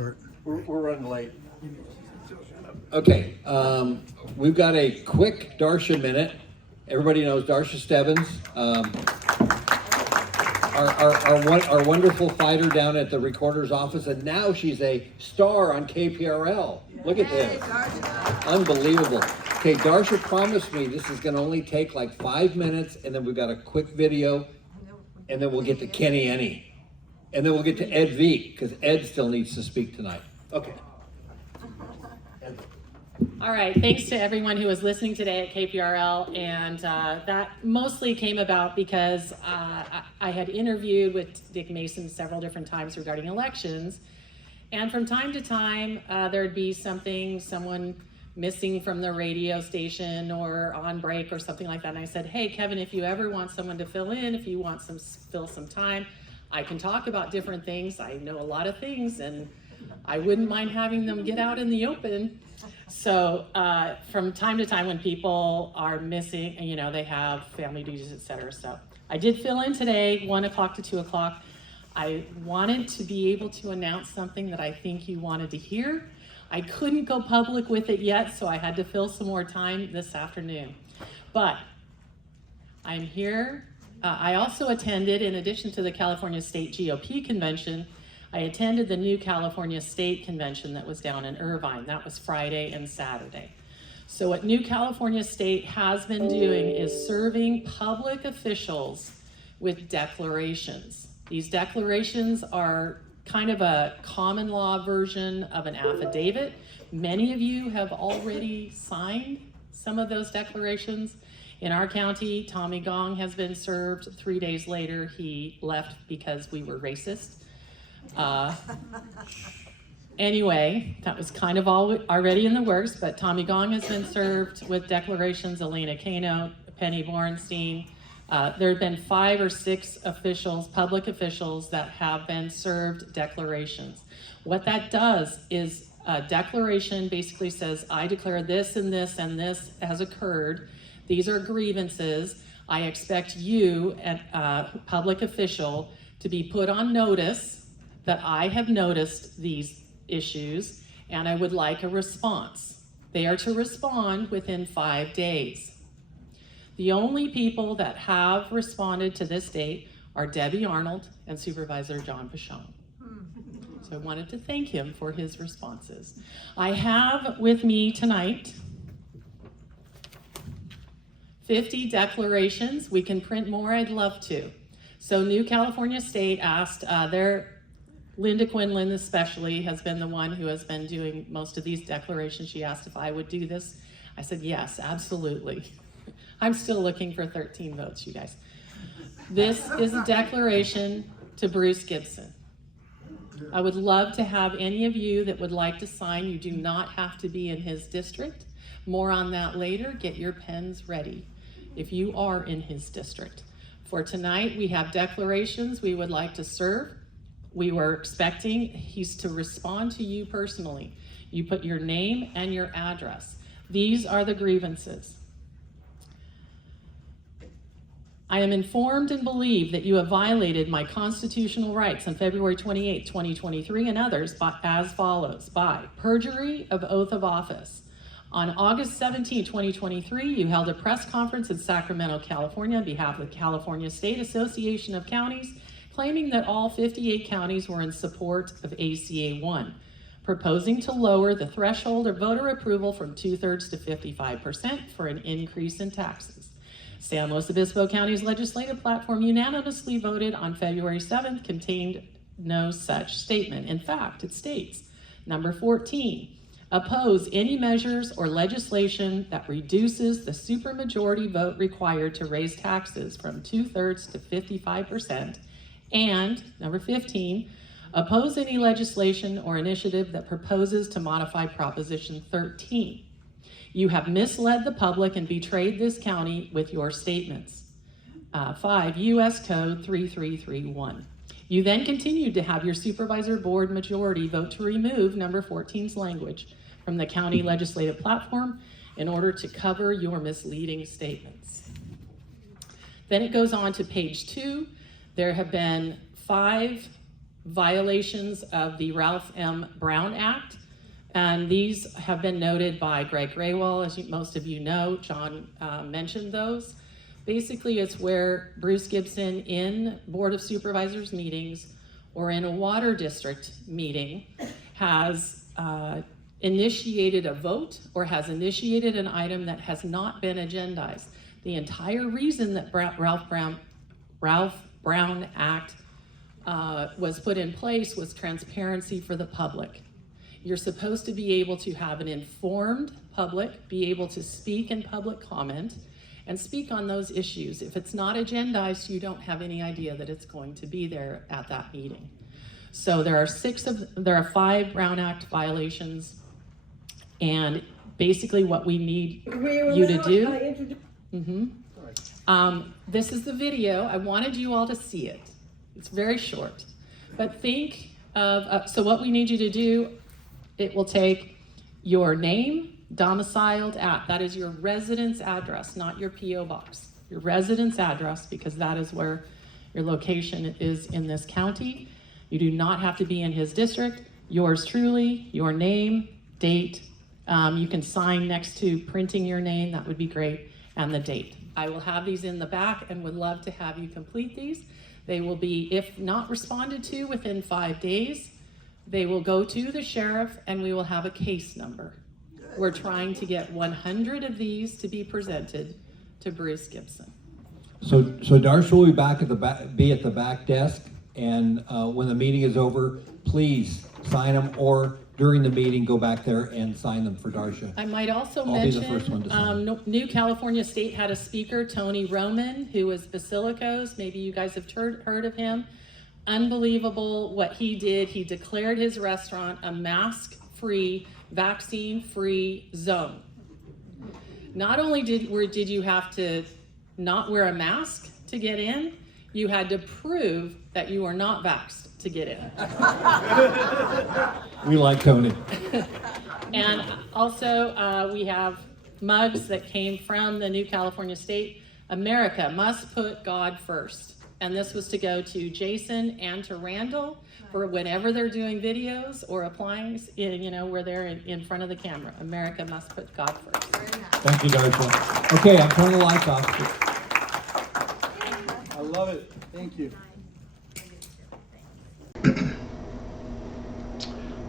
short. We're running late. Okay, we've got a quick Darcia minute. Everybody knows Darcia Stebbens, our wonderful fighter down at the recorder's office, and now she's a star on KPRL. Look at this. Unbelievable. Okay, Darcia promised me this is going to only take like 5 minutes, and then we've got a quick video, and then we'll get to Kenny Ennie. And then we'll get to Ed V, because Ed still needs to speak tonight. Okay. All right, thanks to everyone who was listening today at KPRL, and that mostly came about because I had interviewed with Dick Mason several different times regarding elections, and from time to time there'd be someone missing from the radio station or on break or something like that, and I said, hey Kevin, if you ever want someone to fill in, if you want fill some time, I can talk about different things. I know a lot of things, and I wouldn't mind having them get out in the open. So from time to time when people are missing, you know, they have family duties, etc. So I did fill in today, 1 o'clock to 2 o'clock. I wanted to be able to announce something that I think you wanted to hear. I couldn't go public with it yet, so I had to fill some more time this afternoon. But I'm here. I also attended, in addition to the California State GOP Convention, I attended the new California State Convention that was down in Irvine. That was Friday and Saturday. So what New California State has been doing is serving public officials with declarations. These declarations are kind of a common law version of an affidavit. Many of you have already signed some of those declarations. In our county, Tommy Gong has been served. 3 days later, he left because we were racist. Anyway, that was kind of already in the works, but Tommy Gong has been served with declarations, Elena Cano, Penny Borenstein. There have been 5 or 6 officials, public officials, that have been served declarations. What that does is a declaration basically says, I declare this and this and this has occurred. These are grievances. I expect you, a public official, to be put on notice that I have noticed these issues and I would like a response. They are to respond within 5 days. The only people that have responded to this date are Debbie Arnold and Supervisor John Pashon. So I wanted to thank him for his responses. I have with me tonight 50 declarations. We can print more, I'd love to. So New California State asked Linda Quinlan especially has been the one who has been doing most of these declarations. She asked if I would do this. I said, yes, absolutely. I'm still looking for 13 votes, you guys. This is a declaration to Bruce Gibson. I would love to have any of you that would like to sign. You do not have to be in his district. More on that later. Get your pens ready if you are in his district. For tonight, we have declarations we would like to serve. We were expecting he's to respond to you personally. You put your name and your address. These are the grievances. I am informed and believe that you have violated my constitutional rights on February 28, 2023, and others as follows: by perjury of oath of office. On August 17, 2023, you held a press conference in Sacramento, California on behalf of the California State Association of Counties, claiming that all 58 counties were in support of ACA 1, proposing to lower the threshold of voter approval from 2/3 to 55% for an increase in taxes. San Luis Obispo County's legislative platform unanimously voted on February 7th contained no such statement. In fact, it states, number 14, oppose any measures or legislation that reduces the supermajority vote required to raise taxes from 2/3 to 55%. And number 15, oppose any legislation or initiative that proposes to modify Proposition 13. You have misled the public and betrayed this county with your statements. 5, U.S. Code 3331. You then continued to have your supervisor board majority vote to remove number 14's language from the county legislative platform in order to cover your misleading statements. Then it goes on to page 2. There have been 5 violations of the Ralph M. Brown Act. And these have been noted by Greg Graywall, as most of you know. John mentioned those. Basically, it's where Bruce Gibson in Board of Supervisors meetings or in a water district meeting has initiated a vote or has initiated an item that has not been agendized. The entire reason that Ralph Brown Act was put in place was transparency for the public. You're supposed to be able to have an informed public, be able to speak in public comment, and speak on those issues. If it's not agendized, you don't have any idea that it's going to be there at that meeting. So there are 5 Brown Act violations, and basically what we need you to do. This is the video. I wanted you all to see it. It's very short, but think of, so what we need you to do, it will take your name, domiciled at, that is your residence address, not your P.O. box, your residence address, because that is where your location is in this county. You do not have to be in his district. Yours truly, your name, date. You can sign next to printing your name, that would be great, and the date. I will have these in the back and would love to have you complete these. They will be, if not responded to within 5 days, they will go to the sheriff and we will have a case number. We're trying to get 100 of these to be presented to Bruce Gibson. So Darcia will be at the back desk, and when the meeting is over, please sign them, or during the meeting, go back there and sign them for Darcia. I might also I'll be the first one to sign. mention, New California State had a speaker, Tony Roman, who was Basilicos. Maybe you guys have heard of him. Unbelievable what he did. He declared his restaurant a mask-free, vaccine-free zone. Not only did you have to not wear a mask to get in, you had to prove that you are not vaxxed to get in. We like Tony. And also, we have mugs that came from the New California State. America must put God first. And this was to go to Jason and to Randall for whenever they're doing videos or applying, where they're in front of the camera. America must put God first. Thank you, Darcia. Okay, I'm turning the lights off. I love it. Thank you.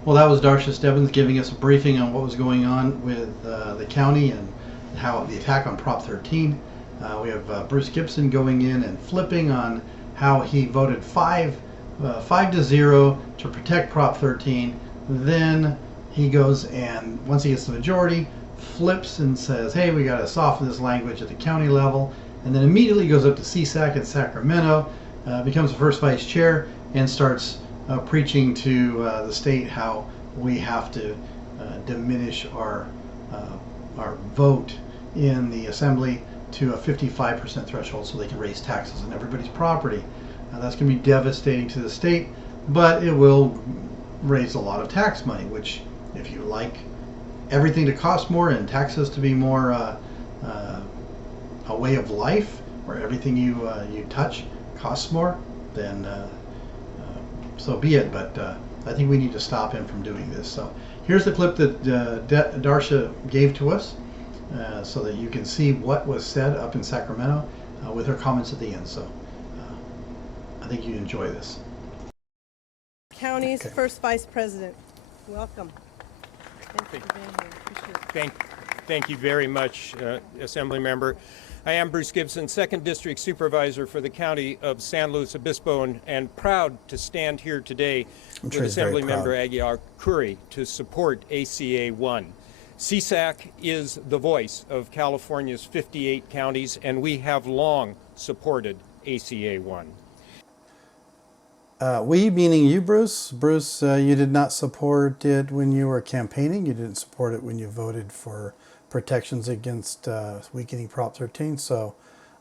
Well, that was Darcia Stebbens giving us a briefing on what was going on with the county and how the attack on Prop 13. We have Bruce Gibson going in and flipping on how he voted 5-0 to protect Prop 13. Then he goes and, once he gets the majority, flips and says, hey, we got to soften this language at the county level. And then immediately goes up to CSAC in Sacramento, becomes the first vice chair, and starts preaching to the state how we have to diminish our vote in the assembly to a 55% threshold so they can raise taxes on everybody's property. That's going to be devastating to the state, but it will raise a lot of tax money, which, if you like everything to cost more and taxes to be more a way of life, where everything you touch costs more, then so be it. But I think we need to stop him from doing this. So here's the clip that Darcia gave to us, so that you can see what was said up in Sacramento with her comments at the end. So I think you enjoy this. County's first vice president. Welcome. Thank you for being here. Appreciate it. Thank you very much, Assembly Member. I am Bruce Gibson, 2nd District Supervisor for the County of San Luis Obispo, and proud to stand here today with Assembly Member Aguilar Curry to support ACA 1. CSAC is the voice of California's 58 counties, and we have long supported ACA 1. We, meaning you, Bruce. Bruce, you did not support it when you were campaigning. You didn't support it when you voted for protections against weakening Prop 13. So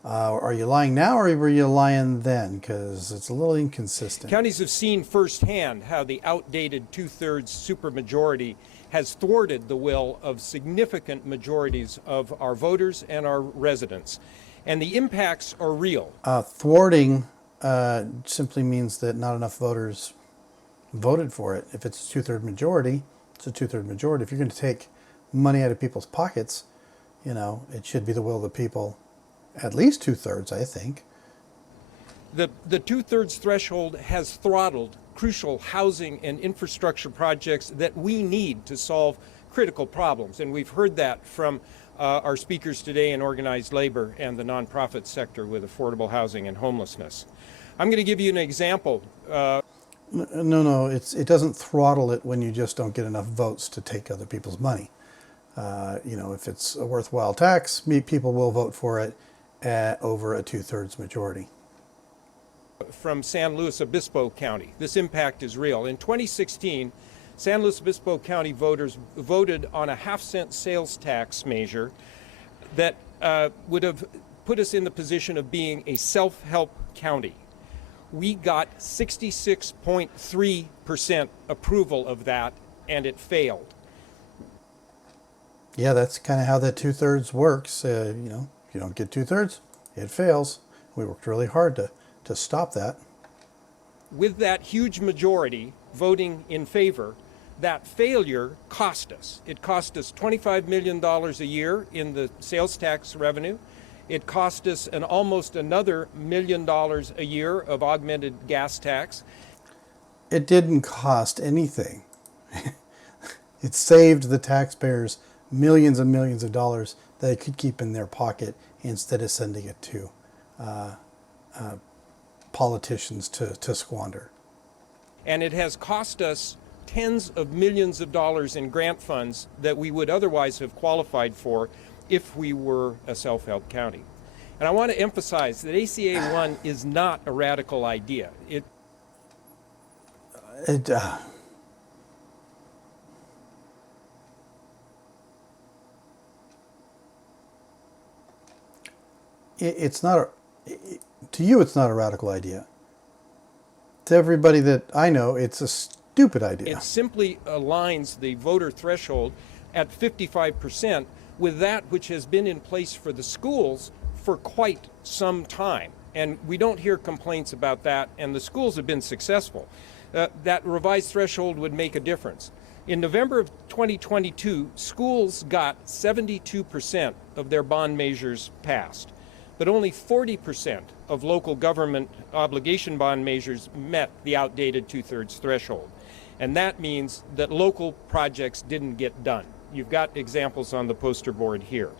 are you lying now, or were you lying then? Because it's a little inconsistent. Counties have seen firsthand how the outdated 2/3 supermajority has thwarted the will of significant majorities of our voters and our residents. And the impacts are real. Thwarting simply means that not enough voters voted for it. If it's a two-thirds majority, it's a two-thirds majority. If you're going to take money out of people's pockets, you know, it should be the will of the people, at least two-thirds, I think. The two-thirds threshold has throttled crucial housing and infrastructure projects that we need to solve critical problems. And we've heard that from our speakers today in organized labor and the nonprofit sector with affordable housing and homelessness. I'm going to give you an example. No, it doesn't throttle it when you just don't get enough votes to take other people's money. You know, if it's a worthwhile tax, people will vote for it over a two-thirds majority. From San Luis Obispo County. This impact is real. In 2016, San Luis Obispo County voters voted on a half-cent sales tax measure that would have put us in the position of being a self-help county. We got 66.3% approval of that, and it failed. Yeah, that's kind of how the two-thirds works. You know, if you don't get two-thirds, it fails. We worked really hard to stop that. With that huge majority voting in favor, that failure cost us. It cost us $25 million a year in the sales tax revenue. It cost us almost another $1 million a year of augmented gas tax. It didn't cost anything. It saved the taxpayers millions and millions of dollars that they could keep in their pocket instead of sending it to politicians to squander. And it has cost us tens of millions of dollars in grant funds that we would otherwise have qualified for if we were a self-help county. And I want to emphasize that ACA 1 is not a radical idea. It's not to you, it's not a radical idea. To everybody that I know, it's a stupid idea. It simply aligns the voter threshold at 55% with that which has been in place for the schools for quite some time. And we don't hear complaints about that, and the schools have been successful. That revised threshold would make a difference. In November of 2022, schools got 72% of their bond measures passed, but only 40% of local government obligation bond measures met the outdated two-thirds threshold. And that means that local projects didn't get done. You've got examples on the poster board here.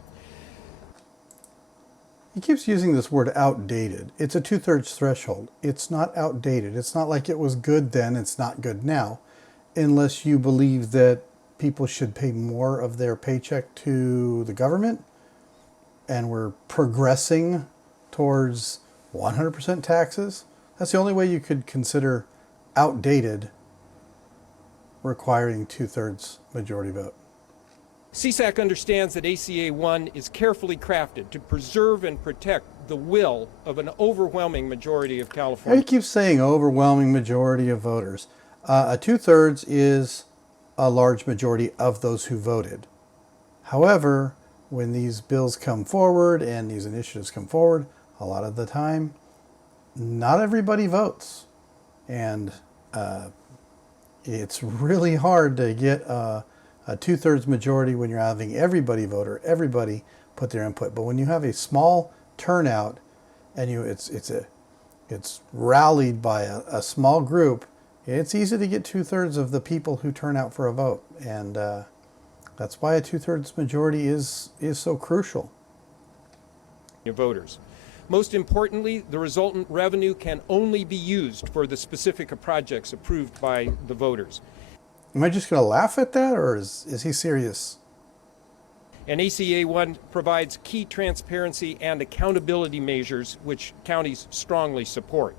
He keeps using this word outdated. It's a two-thirds threshold. It's not outdated. It's not like it was good then, it's not good now, unless you believe that people should pay more of their paycheck to the government and we're progressing towards 100% taxes. That's the only way you could consider outdated requiring two-thirds majority vote. CSAC understands that ACA 1 is carefully crafted to preserve and protect the will of an overwhelming majority of He Californians. keeps saying overwhelming majority of voters. A two-thirds is a large majority of those who voted. However, when these bills come forward and these initiatives come forward, a lot of the time, not everybody votes. And it's really hard to get a two-thirds majority when you're having everybody vote or everybody put their input. But when you have a small turnout and it's rallied by a small group, it's easy to get two-thirds of the people who turn out for a vote. And that's why a two-thirds majority is so crucial. Voters. Most importantly, the resultant revenue can only be used for the specific projects approved by the voters. Am I just going to laugh at that, or is he serious? And ACA 1 provides key transparency and accountability measures which counties strongly support.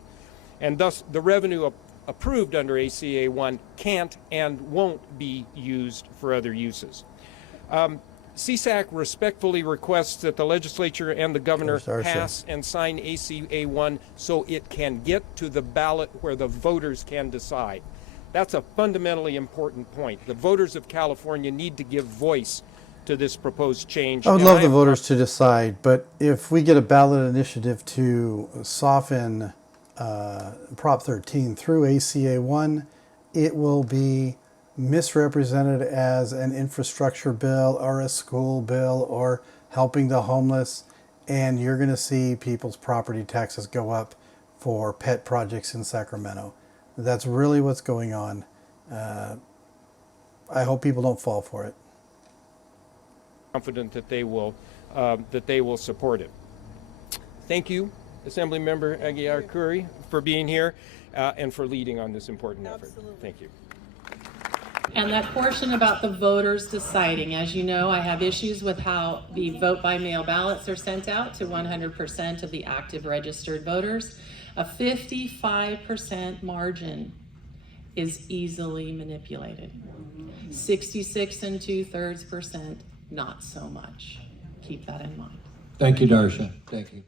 And thus, the revenue approved under ACA 1 can't and won't be used for other uses. CSAC respectfully requests that the legislature and the governor pass and sign ACA 1 so it can get to the ballot where the voters can decide. That's a fundamentally important point. The voters of California need to give voice to this proposed change. I would love the voters to decide, but if we get a ballot initiative to soften Prop 13 through ACA 1 it will be misrepresented as an infrastructure bill or a school bill or helping the homeless, and you're going to see people's property taxes go up for pet projects in Sacramento. That's really what's going on. I hope people don't fall for it. Confident that they will support it. Thank you, Assemblymember Aguiar-Curry, for being here and for leading on this important effort. Absolutely. Thank you. And that portion about the voters deciding, as you know, I have issues with how the vote by mail ballots are sent out to 100% of the active registered voters. A 55% margin is easily manipulated. 66 2/3%, not so much. Keep that in mind. Thank you, Darcia. Thank you.